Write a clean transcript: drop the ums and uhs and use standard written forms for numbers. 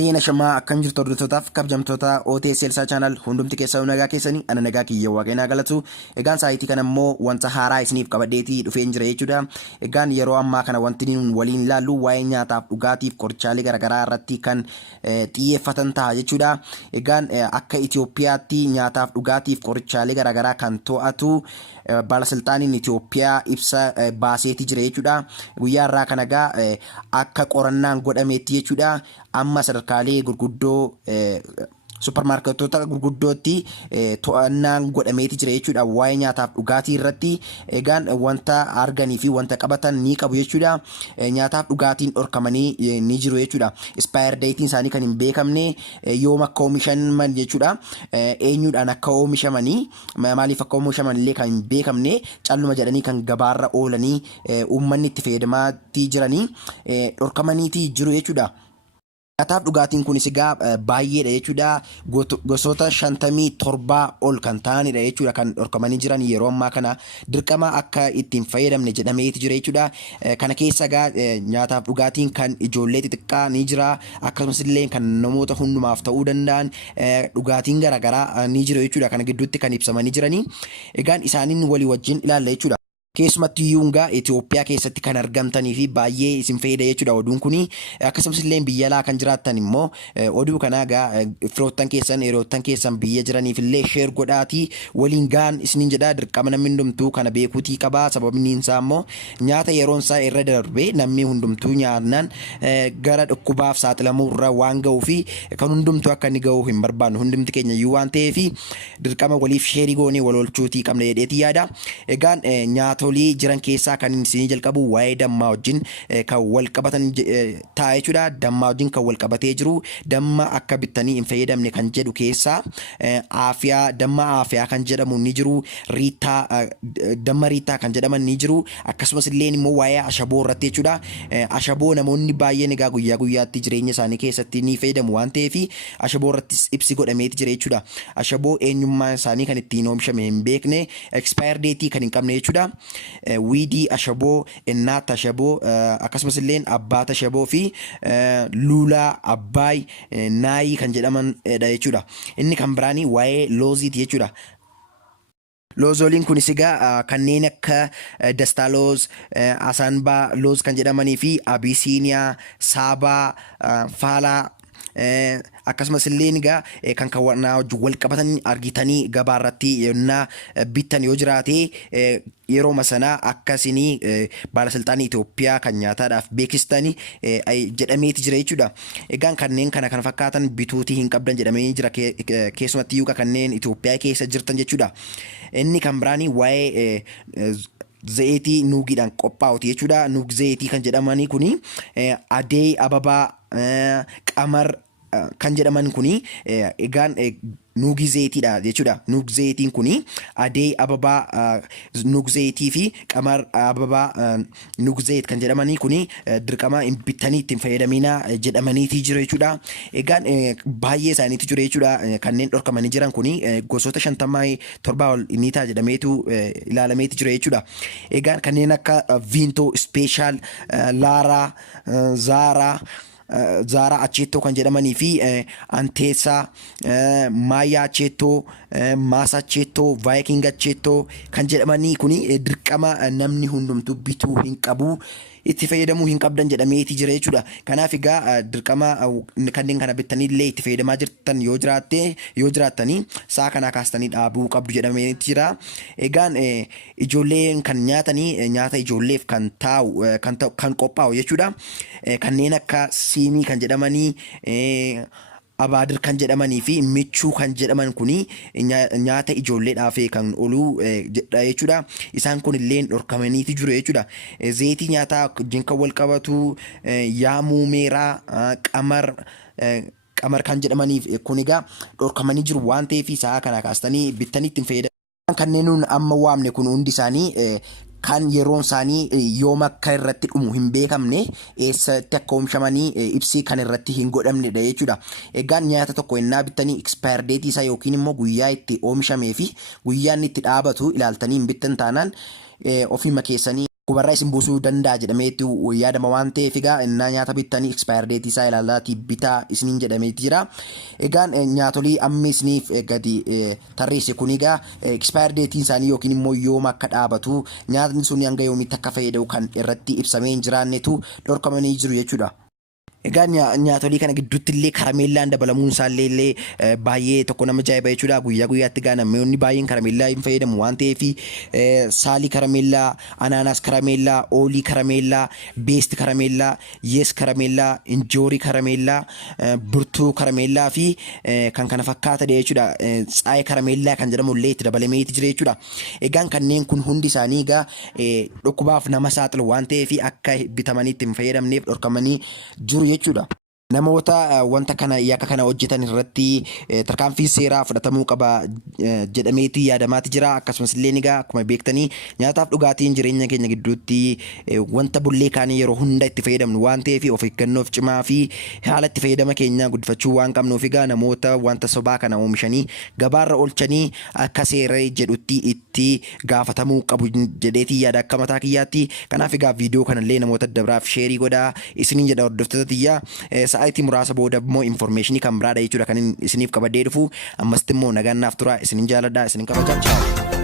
Ayyaana shamaa akkam jirtu hordoftootaaf kabajamtoota OTS Elsaa channel hundumti keessaa nagaa keessanii ana nagaa kiyya waaqeenaa galatu. Egaan saayitii kana immoo wanta haaraa isiniif qabadheetii dhufeen jira jechuudha. Egaan yeroo ammaa kana wanti nuun waliin ilaallu waa'ee nyaataaf dhugaatiif qorichaalee garaagaraa irratti kan xiyyeeffatan ta'a jechuudha. Egaan akka Itoophiyaatti nyaataaf dhugaatiif qorichaalee garaagaraa kan to'atu baalasilxaaniin Itoophiyaa ibsa baaseeti jira jechuudha. Guyyaa irraa kana egaa akka qorannaan godhameetti jechuudha. Amma sadarkaalee gurguddoo supermarketoota gurguddootti to'annaan godhameeti jira jechuudha waa'ee nyaataaf dhugaatii irratti. Egaan wanta arganii fi wanta qabatan ni qabu jechuudha. Nyaataaf dhugaatiin dhorkamanii ni jiru jechuudha. Expire datein isaanii kan hin beekamne yoom akka oomishaman jechuudha. Eenyuudhaan akka oomishamanii maaliif akka oomishaman illee kan hin beekamne calluma jedhanii kan gabaarra oolanii uummanni itti fayyadamaatii jiranii dhorkamaniitii jiru jechuudha. Nyaataaf dhugaatiin kunis egaa baay'eedha jechuudha. Gosoota 57 ol kan ta'anidha jechuudha kan dhorkamanii jiran yeroo ammaa kana dirqama akka ittiin fayyadamne jedhameeti jira jechuudha. Kana keessa egaa nyaataaf dhugaatiin kan ijoollee xixiqqaa ni jira. Akkasumas illee kan namoota hundumaaf ta'uu danda'an dhugaatiin garaagaraa ni jira jechuudha. Kana gidduutti kan ibsamanii jiranii. Egaan isaaniin walii wajjin ilaalla jechuudha. Keessumatti yuungaa Itoophiyaa keessatti kan argamtanii fi baay'ee isin fayyada jechuudha oduun kuni. Akkasumas illee biyya alaa kan jiraattan immoo oduu kana egaa firoottan keessan hiriyoottan keessan biyya jiraniif illee sheer godhaatii waliin gaan isiniin jedha. Dirqama namni hundumtuu kana beekuutii qaba. Sababni isaa immoo nyaata yeroon isaa irra darbee namni hundumtuu nyaannaan gara dhukkubaaf saaxilamuu irra waan ga'uu fi kan hundumtuu akka inni ga'uu hin barbaannu hundumti keenya iyyuu waan ta'eef dirqama waliif sheerii goonee wal oolchuutii qabna jedheetii yaada. Egaan nyaatolii jiran keessaa kan isin jalqabu waa'ee dammaa wajjin kan wal qabatan ta'a jechuudha. Dammaa wajjin kan wal qabatee jiru damma akka bittanii hin fayyadamne kan jedhu keessaa aafiyaa damma aafiyaa kan jedhamu ni jiru. Riitaa damma riitaa kan jedhaman ni jiru. Akkasumas illee immoo waa'ee ashaboo irratti jechuudha. Ashaboo namoonni baay'een egaa guyyaa guyyaatti jireenya isaanii keessatti ni fayyadamu waan ta'eef ashaboo irratti ibsi godhameeti jira jechuudha. Ashaboo eenyummaan isaanii kan ittiin oomishame hin beekne expire date kan hin qabne jechuudha. Wiidii ashaboo, innaata ashaboo, akkasumas illee abbaata ashaboo fi luulaa abbaay naayii kan jedhamanidha jechuudha. Inni kan biraanii waa'ee looziiti jechuudha. Loozoliin kunis egaa kanneen akka Dastaaloos, Asaanbaa loos kan jedhamanii fi Abisiiniyaa, Saabaa, Faalaa akkasumas illee egaa kan wal qabatan argitanii gabaa irratti yennaa bittan yoo jiraate yeroo masanaa akkasinii baalasilxaanii Itoophiyaa kan nyaataadhaaf beeksistanii jedhameeti jira jechuudha. Egaan kanneen kana kan fakkaatan bituutii hin qabdan jedhamee jira keessumatti iyyuu kanneen Itoophiyaa keessa jirtan jechuudha. Inni kan biraanii waa'ee zayitii nuugiidhaan qophaa'uti jechuudha. Nuug zayitii kan jedhamanii kuni adee ababaa qamar kan jedhaman kuni egaan nuugi zayitiidha jechuudha. Nuug zayitiin kuni adee ababaa nuug zayitii fi qamar ababaa nuug zayit kan jedhamanii kuni dirqama bittanii ittiin fayyadaminaa jedhamaniitii jiru jechuudha. Egaan baay'ee isaaniitu jiru jechuudha. Kanneen dhorkamanii jiran kuni gosoota 57 ol ni ta'a jedhameetu ilaalameeti jira jechuudha. Egaan kanneen akka Viintoo, Speeshaal, Laaraa, Zaaraa, Zara Acettoo kan jedhamanii fi Anteessaa, Maayaa Acettoo, Maasa Acettoo, Vaayiking Acettoo kan jedhamanii kuni dirqama namni hundumtuu bituu hin qabu itti fayyadamuu hin qabdan jedhameeti jira jechuudha. Kanaaf egaa dirqama kanneen kana bittanii illee itti fayyadamaa jirtan yoo jiraattanii saa kana kaastanii dhaabuu qabdu jedhameeti jira. Egaan ijoolleen kan nyaatanii nyaata ijoolleef kan taa'u kan qophaa'u jechuudha. Kanneen akka siimii kan jedhamanii abaadir kan jedhamanii fi michuu kan jedhaman kuni nyaata ijoolleedhaaf kan oolu jechuudha. Isaan kun illee dhorkamaniiti jiru jechuudha. Zayitii nyaataa wajjin kan wal qabatu yaamuu meeraa qamar kan jedhamaniif kun egaa dhorkamanii jiru waan ta'eef isaa kana kaastanii bittanii ittiin fayyadamu. Kanneen nuun amma waamne kun hundi isaanii kan yeroon isaanii yoom akka irratti dhumu hin beekamne eessatti akka oomishamanii ibsii kan irratti hin godhamnedha jechuudha. Egaan nyaata tokko ennaa bittanii expire date isaa yookiin immoo guyyaa itti oomishamee fi guyyaan itti dhaabatu ilaaltanii hin bittan taanaan ofii makeessanii kubarraa isin buusuu danda'a jedhameetu yaadama waan ta'eef egaa innaa nyaata bittanii expire date isaa ilaalaatii bitaa isiniin jedhameeti jira. Egaan nyaatolii amma isiniif gadi tarreesse kun egaa expire date isaanii yookiin immoo yooma akka dhaabatu nyaatni sun hanga yoomitti akka fayyadu kan irratti ibsamee hin jiraannetu dhorkamanii jiru jechuudha. Egaa nyaatolii kana gidduutti illee karameellaan dabalamuun isaallee baay'ee tokko nama ajaa'iba jechuudha. Guyyaa guyyaatti egaa namoonni baay'een karameellaa hin fayyadamu waan ta'eef saalii karameellaa, anaanaas karameellaa, oolii karameellaa, beest karameellaa, yes karameellaa, injoorii karameellaa, burtuu karameellaa fi kan kana fakkaatan jechuudha. Tsaayee karameellaa kan jedhamu illee itti dabalameeti jira jechuudha. Egaan kanneen kun hundi isaanii egaa dhukkubaaf nama saaxilu waan ta'eef akka bitamanii itti hin fayyadamneef dhorkamanii jiru jechuudha. Namoota wanta kana yakka kana hojjetan irratti tarkaanfii seeraa fudhatamuu qaba jedhameeti yaadamaati jira. Akkasumas illee egaa akkuma beektanii nyaataaf dhugaatiin jireenya keenya gidduutti wanta bullee kaanii yeroo hunda itti fayyadamnu waan ta'eef of eeggannoof cimaa fi haala itti fayyadama keenya guddifachuu waan qabnuuf egaa namoota wanta sobaa kana oomishanii gabaarra oolchanii akka seera jedhutti itti gaafatamuu qabu jedheeti yaada akka mataa kiyyaatti. Kanaaf egaa viidiyoo kanallee namoota dabraaf sheerii godhaa isiniin jedha hordoftoota tiyyaa. Sa'aatii muraasa booda immoo informationii kan biraadha jechuudha kan isiniif qabadee dhufu. Ammas immoo nagaan naaf tura, isinin jaaladha, isinin kabajaa.